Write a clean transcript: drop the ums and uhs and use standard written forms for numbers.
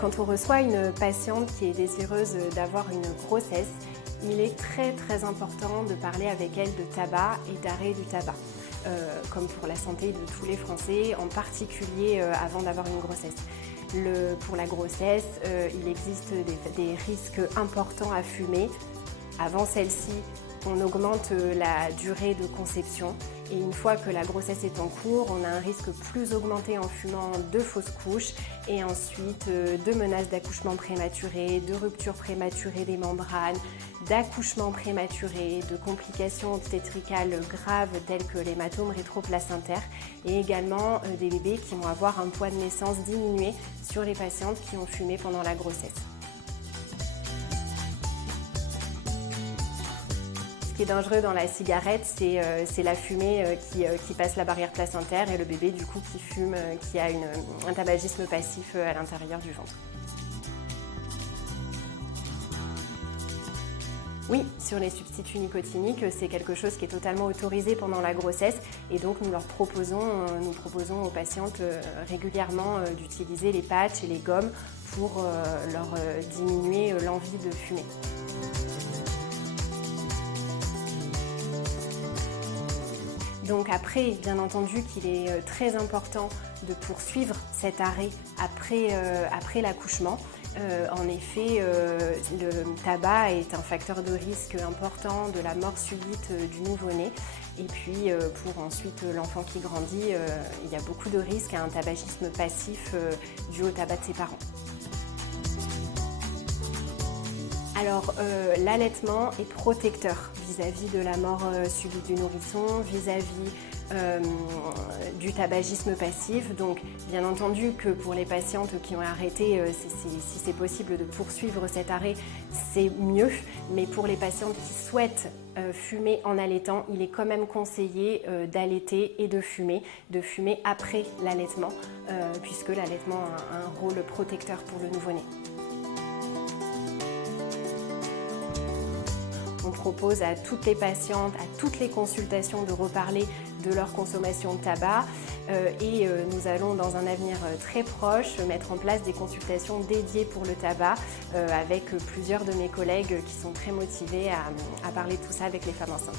Quand on reçoit une patiente qui est désireuse d'avoir une grossesse, il est très important de parler avec elle de tabac et d'arrêt du tabac, comme pour la santé de tous les Français, en particulier avant d'avoir une grossesse. Pour la grossesse, il existe des risques importants à fumer. Avant celle-ci, on augmente la durée de conception et une fois que la grossesse est en cours, on a un risque plus augmenté en fumant de fausses couches et ensuite de menaces d'accouchement prématuré, de rupture prématurée des membranes, d'accouchement prématuré, de complications obstétricales graves telles que l'hématome rétroplacentaire et également des bébés qui vont avoir un poids de naissance diminué sur les patientes qui ont fumé pendant la grossesse. Ce qui est dangereux dans la cigarette, c'est la fumée qui passe la barrière placentaire et le bébé du coup qui fume, qui a un tabagisme passif à l'intérieur du ventre. Oui, sur les substituts nicotiniques, c'est quelque chose qui est totalement autorisé pendant la grossesse et donc nous proposons aux patientes régulièrement d'utiliser les patchs et les gommes pour leur diminuer l'envie de fumer. Donc après, bien entendu qu'il est très important de poursuivre cet arrêt après l'accouchement. En effet, le tabac est un facteur de risque important de la mort subite du nouveau-né. Et puis pour ensuite l'enfant qui grandit, il y a beaucoup de risques à un tabagisme passif dû au tabac de ses parents. Alors l'allaitement est protecteur vis-à-vis de la mort subite du nourrisson, vis-à-vis du tabagisme passif. Donc bien entendu que pour les patientes qui ont arrêté, si c'est possible de poursuivre cet arrêt, c'est mieux. Mais pour les patientes qui souhaitent fumer en allaitant, il est quand même conseillé d'allaiter et de fumer après l'allaitement, puisque l'allaitement a un rôle protecteur pour le nouveau-né. On propose à toutes les patientes, à toutes les consultations de reparler de leur consommation de tabac et nous allons dans un avenir très proche mettre en place des consultations dédiées pour le tabac avec plusieurs de mes collègues qui sont très motivés à parler de tout ça avec les femmes enceintes.